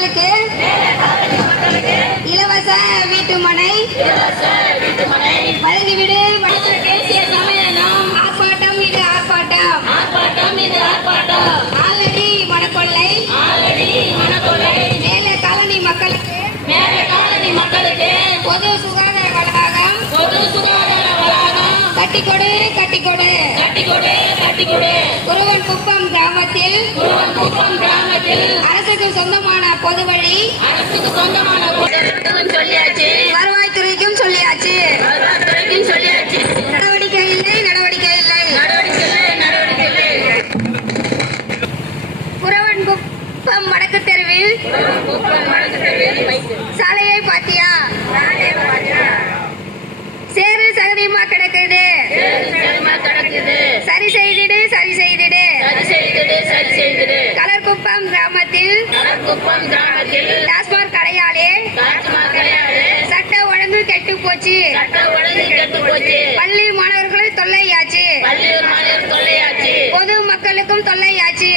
மக்களுக்கு இலவச வீட்டுமனை வழங்கிவிடு. தேசிய சமயம் ஆர்ப்பாட்டம் இது ஆர்ப்பாட்டம், ஆல்ரெடி மனக்கொள்ளை மேலே காலனி மக்களுக்கு பொது சுகாதார வளாகம் கட்டிக்கொடு. குருவன் குப்பம் கிராமத்தில் அரசுக்கு சொந்தமான பொது வழி வருவாய்த்துறைக்கும் சொல்லியாச்சு. நடவடிக்கை இல்லை. குருவன் குப்பம் வடக்கு தெருவில் சாலையை பாத்தியா? சேரு சகதியமா கிடக்குது. சரி செய்திடு. கலர்குப்பம் கிராமத்தில் டாஸ்மாக் கடையாலே சட்ட ஒழுங்கு கெட்டு போச்சு. பள்ளி மாணவர்களும் தொல்லையாச்சு. பொது மக்களுக்கும் தொல்லையாச்சு.